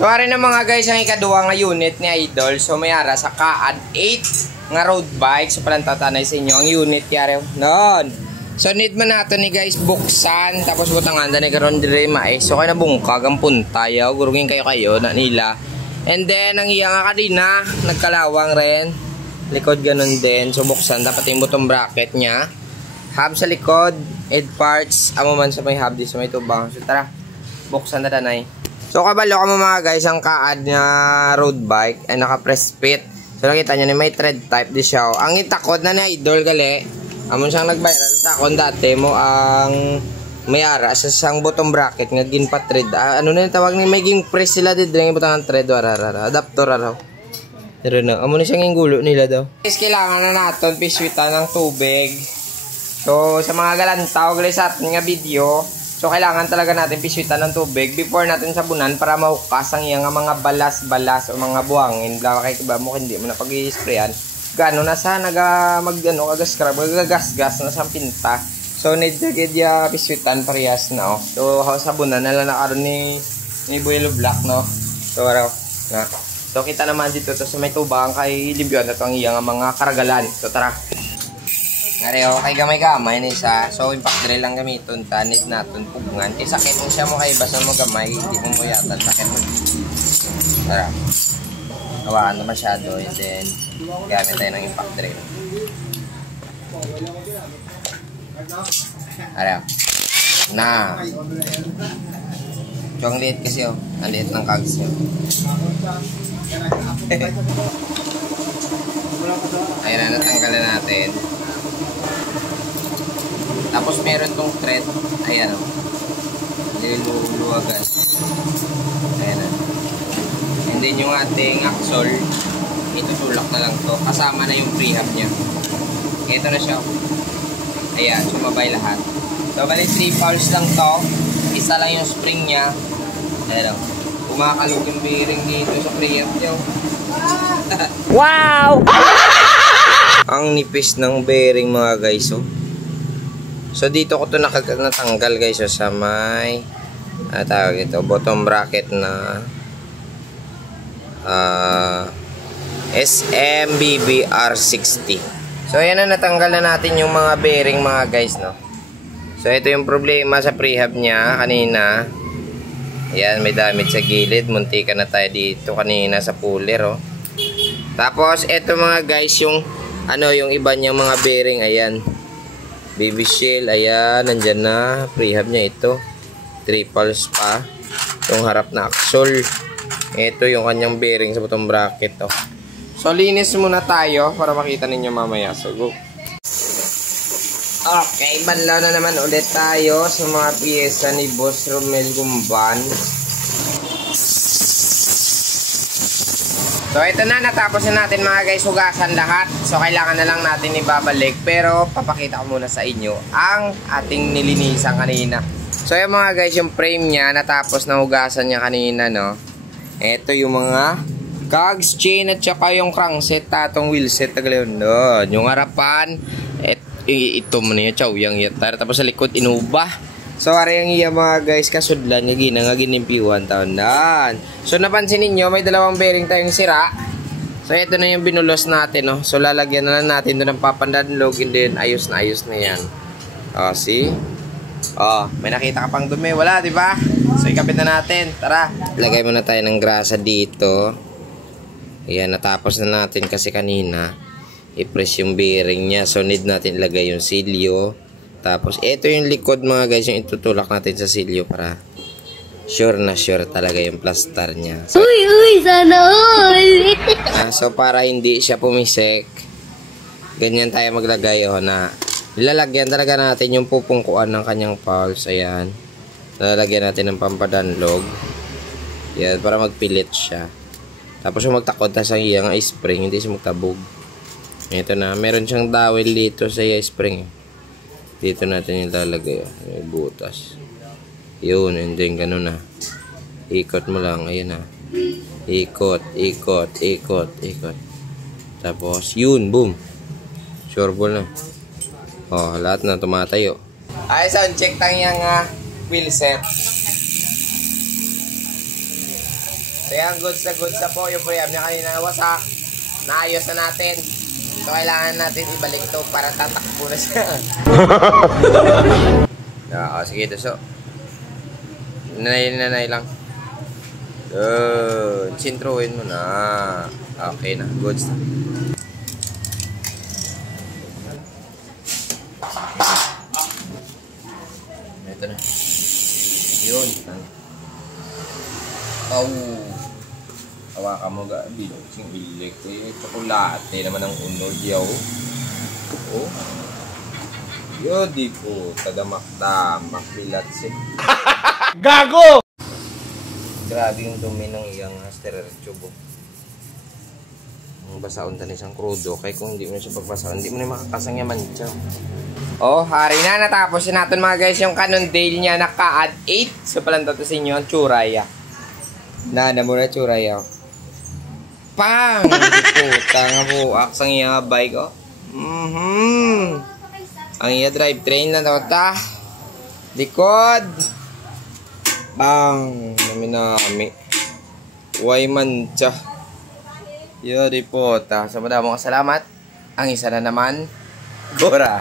So ari na mga guys ang ikaduha nga unit ni Idol. So may ara sa Kaad 8 nga road bike. So palang tatanay sa inyo ang unit yari non. So need man nato ni guys buksan tapos butangan na ni karon dire mae. So kay nabungkag ang punta yaw gurugin kayo na nila. And then ang iya nga kadina nagkalawang ren. Likod ganun din. So buksan dapat yung bottom bracket niya. Hub sa likod, head parts, amo man sa may hub di sa may tubang. So tara, buksan na tanay. So kabalo ka mo mga guys ang Kaad na road bike ay naka-press fit. So nakita nyo ni may thread type di siya. Ang itakod na ni Idol gali. Amon siyang nag-viral sa akon dati mo ang mayara sa sang bottom bracket nga gin pa thread. Ano na yung tawag ni may ging press sila dito ng butang thread warara adapter araw. Pero na amo na siyang gulo nila daw. Guys kailangan na naton piswitan ng tubig. So sa mga galantaw gali sa ating nga video. So kailangan talaga natin piswitan ng tubig before natin sabunan para mahukas ang iyang mga balas-balas o mga buhangin. Baka kay kiba mo hindi mo na pag-i-sprayan. Gano na sa magano kagas-scrub, gagas-gas na sa pinta. So need to get ya piswitan parehas na oh. So sabunan na lang na karon ni Buelo Black no. So araw na. So kita naman dito to sa may tubang kay libyon na to ang iyang mga karagalan. So tara. Ngareho kay gamay-gamay na isa. So impact drill lang gamiton tanit naton pugungan. Kay sakit mo siya mo kay basa mo gamay, hindi mo mo yata sakit mo. Tara. Hawakan na masyado and then gamit tayo ng impact drill. Araw. Na. So ang liit kasi oh. Ang liit ng cogs yun. Ayan na, natanggalan natin. Tapos meron tong thread. Ayan o. Niluluwagan. Ayan na. And then yung ating axle, itutulak na lang to. Kasama na yung prehab niya. Ito na siya. Ayan, sumabay lahat. So bali 3 pulse lang to. Isa lang yung spring niya. Ayan o. Kumakalog yung bearing dito sa prehab niya. Wow! Ang nipis ng bearing mga guys oh. So dito ko to natanggal guys so, sa may tawag ito bottom bracket na SMBBR60. So ayan na natanggal na natin yung mga bearing mga guys no. So ito yung problema sa prehab niya kanina. Ayan may damage sa gilid, muntikan na tayo dito kanina sa puller oh. Tapos ito mga guys yung yung iba niyang mga bearing ayan. Baby shell, ayan, nandyan na. Prehab niya ito. Triples pa. Yung harap na axle. Ito yung kanyang bearing sa bottom bracket. Oh. So, linis muna tayo para makita ninyo mamaya. So, go. Okay, banlaw na naman ulit tayo sa mga piyesa ni Boss Romel Gumban. So ito na, natapos na natin mga guys hugasan lahat. So kailangan na lang natin ibabalik. Pero papakita ko muna sa inyo ang ating nilinisan kanina. So yung mga guys, yung frame niya natapos na hugasan niya kanina no. Ito yung mga cogs, chain at saka yung crankset, tatong wheelset tagaliyon doon. Yung harapan, ito mo na yung chowyang yatar. Tapos sa likod inubah. So, ari ang iya mga guys, kasudlan nga nga ginimpiwan taon na. So, napansin ninyo, may dalawang bearing tayong sira. So, ito na yung binulos natin, no. So, lalagyan na lang natin doon ng papandanlog, and then ayos na yan. Oh, see? Oh, may nakita ka pang dumi. Wala, di ba? So, ikapit na natin. Tara. Lagay muna tayo ng grasa dito. Ayan, natapos na natin kasi kanina. I-press yung bearing niya. So, need natin ilagay yung silyo. Tapos, ito yung likod mga guys, yung itutulak natin sa silyo para sure na sure talaga yung plaster niya. So, uy, sana all! So, para hindi siya pumisek, ganyan tayo maglagay na nilalagyan talaga natin yung pupungkuan ng kanyang pulse. Ayan. Nilalagyan natin ng pampadanlog. Yan, para magpilit siya. Tapos, yung magtakod sa iyang spring, hindi siya magtabog. Ito na, meron siyang dowel dito sa iya spring. Dito natin yung lalagay. Yung butas. Yun, and then gano'n na. Ikot mo lang. Ayan na. Ikot, ikot, ikot, ikot. Tapos, yun, boom. Sure ball na. Oh, lahat na tumatayo. Ay, sound check tang yung wheel set. So yan, goods na po. Yung pream niya kanina nawasak. Naayos na natin. So kailangan natin ibalik to para tatakbo na siya. Sige ito. So, nanay lang. Sintroin mo na. Okay na, goods na. Ito na. Yun. Hawakan mo ga. Biloksing bilik. Chocolate naman ang unod yaw. Yo, di po. Tadamak-damak. Bilatsin. Gago! Grabe yung dumi ng iyang stereotype. Basaon ta isang krudo. Kaya kung hindi mo na siya pagbasaon, hindi mo na makakasang yaman siya. Hari na. Natapos na natin mga guys yung Cannondale niya. Naka-add 8. So palang tatusin nyo ang Churaya. Nana mo na Churaya. Pang! Puta nga po. Aksang iya bike oh. Ang iya drivetrain na daw ta. Likod. Bang! Nami. Huway mancha. Yari po ta. Sa madamong salamat. Ang isa na naman. Gora.